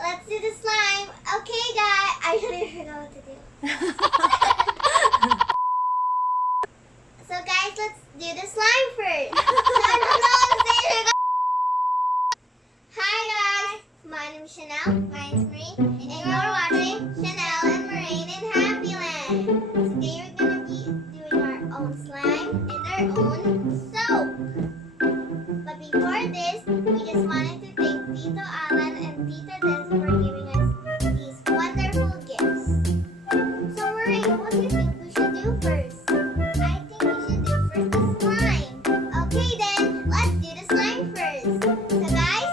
Let's do the slime. Okay, guys. I don't even know what to do. So, guys, let's do the slime first. Hi, guys. My name is Chenel. My name is Morain. And you're watching Chenel and Morain in Happy Land. Today, we're going to be doing our own slime and our own soap. But before this, we just wanted to thank Tito Alan and Tita Des for giving us these wonderful gifts. So, Morain, what do you think we should do first? I think we should do first the slime. Okay then, let's do the slime first. So guys,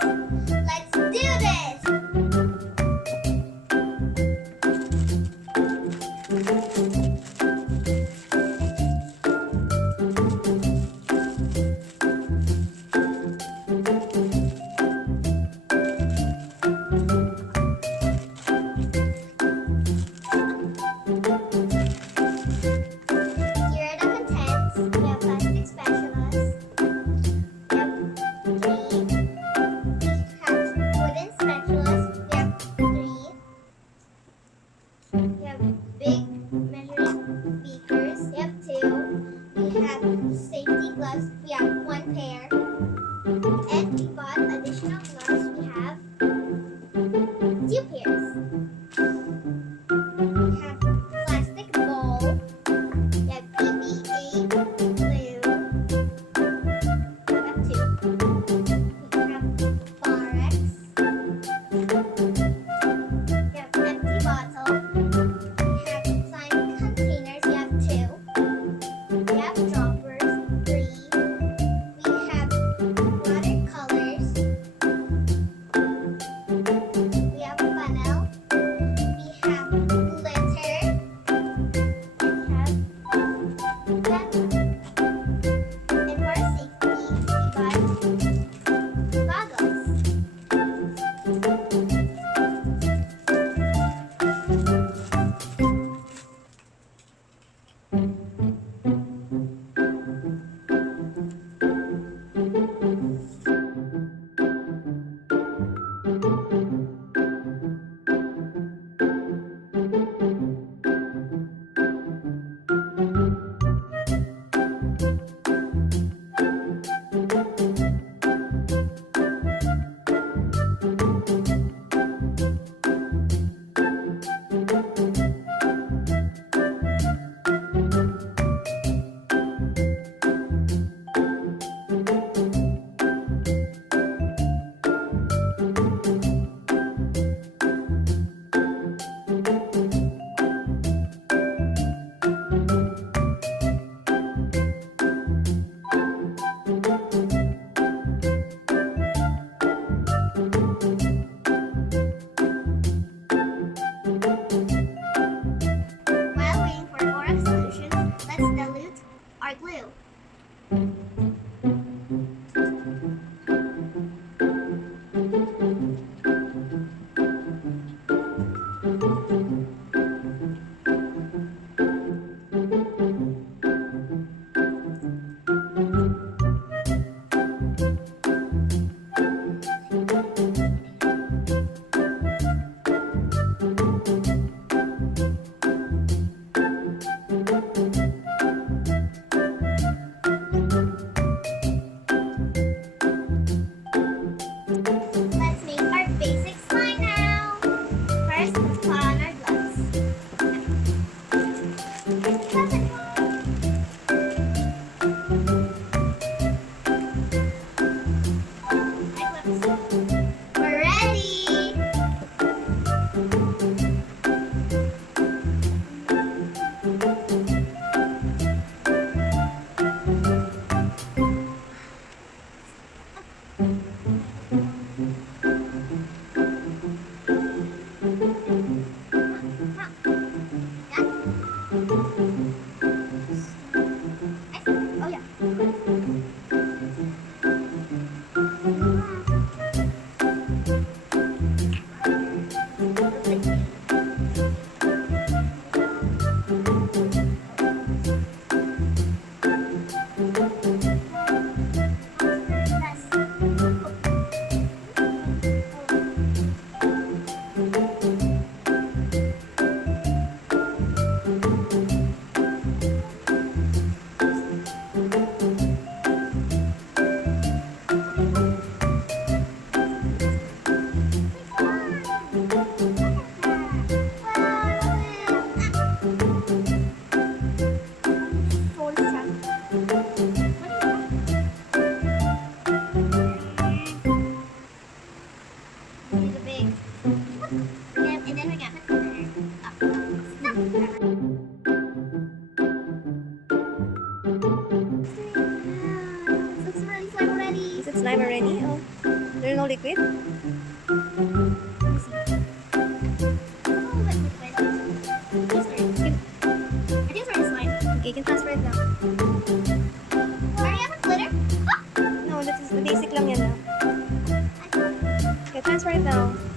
let's do this. liquid? Oh, like liquid. Yes, there is. I think it's already slime. Okay, you can transfer it now. Already have a glitter? No, that's basic lang yan now. Okay, transfer it now.